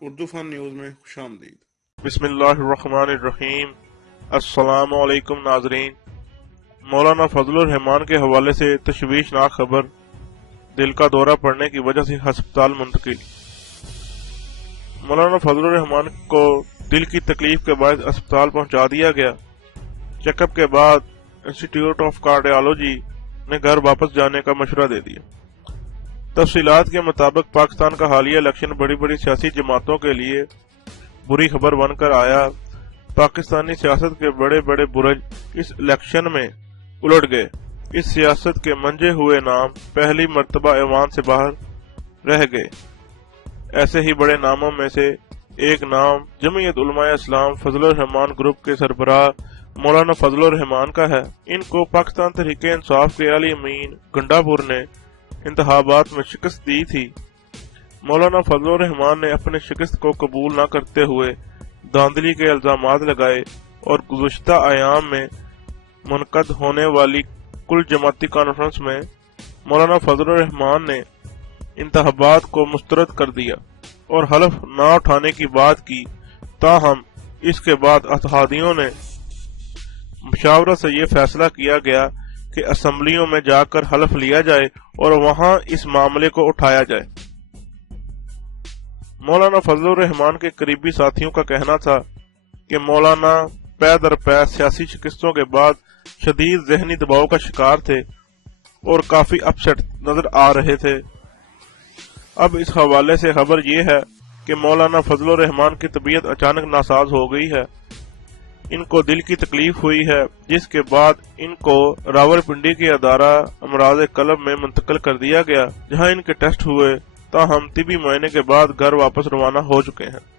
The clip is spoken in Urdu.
اردو فن نیوز میں خوش آمدید۔ بسم اللہ الرحمن الرحیم۔ السلام علیکم ناظرین۔ مولانا فضل الرحمان کے حوالے سے تشویشناک خبر، دل کا دورہ پڑنے کی وجہ سے ہسپتال منتقل۔ مولانا فضل الرحمان کو دل کی تکلیف کے باعث اسپتال پہنچا دیا گیا۔ چیک اپ کے بعد انسٹیٹیوٹ آف کارڈیالوجی نے گھر واپس جانے کا مشورہ دے دیا۔ تفصیلات کے مطابق پاکستان کا حالیہ الیکشن بڑی بڑی سیاسی جماعتوں کے لیے بری خبر بن کر آیا۔ پاکستانی سیاست کے بڑے بڑے برج اس الیکشن میں الٹ گئے۔ اس سیاست کے منجے ہوئے نام پہلی مرتبہ ایوان سے باہر رہ گئے۔ ایسے ہی بڑے ناموں میں سے ایک نام جمعیت علماء اسلام فضل الرحمان گروپ کے سربراہ مولانا فضل الرحمان کا ہے۔ ان کو پاکستان تحریک انصاف کے علی امین گنڈا پور نے انتخابات میں شکست دی تھی۔ مولانا فضل الرحمان نے اپنی شکست کو قبول نہ کرتے ہوئے دھاندلی کے الزامات لگائے اور گزشتہ ایام میں منعقد ہونے والی کل جماعتی کانفرنس میں مولانا فضل الرحمان نے انتخابات کو مسترد کر دیا اور حلف نہ اٹھانے کی بات کی۔ تاہم اس کے بعد اتحادیوں نے مشاورت سے یہ فیصلہ کیا گیا کہ اسمبلیوں میں جا کر حلف لیا جائے اور وہاں اس معاملے کو اٹھایا جائے۔ مولانا فضل الرحمان کے قریبی ساتھیوں کا کہنا تھا کہ مولانا پے در پے سیاسی شکستوں کے بعد شدید ذہنی دباؤ کا شکار تھے اور کافی اپسیٹ نظر آ رہے تھے۔ اب اس حوالے سے خبر یہ ہے کہ مولانا فضل الرحمان کی طبیعت اچانک ناساز ہو گئی ہے۔ ان کو دل کی تکلیف ہوئی ہے، جس کے بعد ان کو راولپنڈی کے ادارہ امراض قلب میں منتقل کر دیا گیا، جہاں ان کے ٹیسٹ ہوئے۔ تاہم طبی معائنے کے بعد گھر واپس روانہ ہو چکے ہیں۔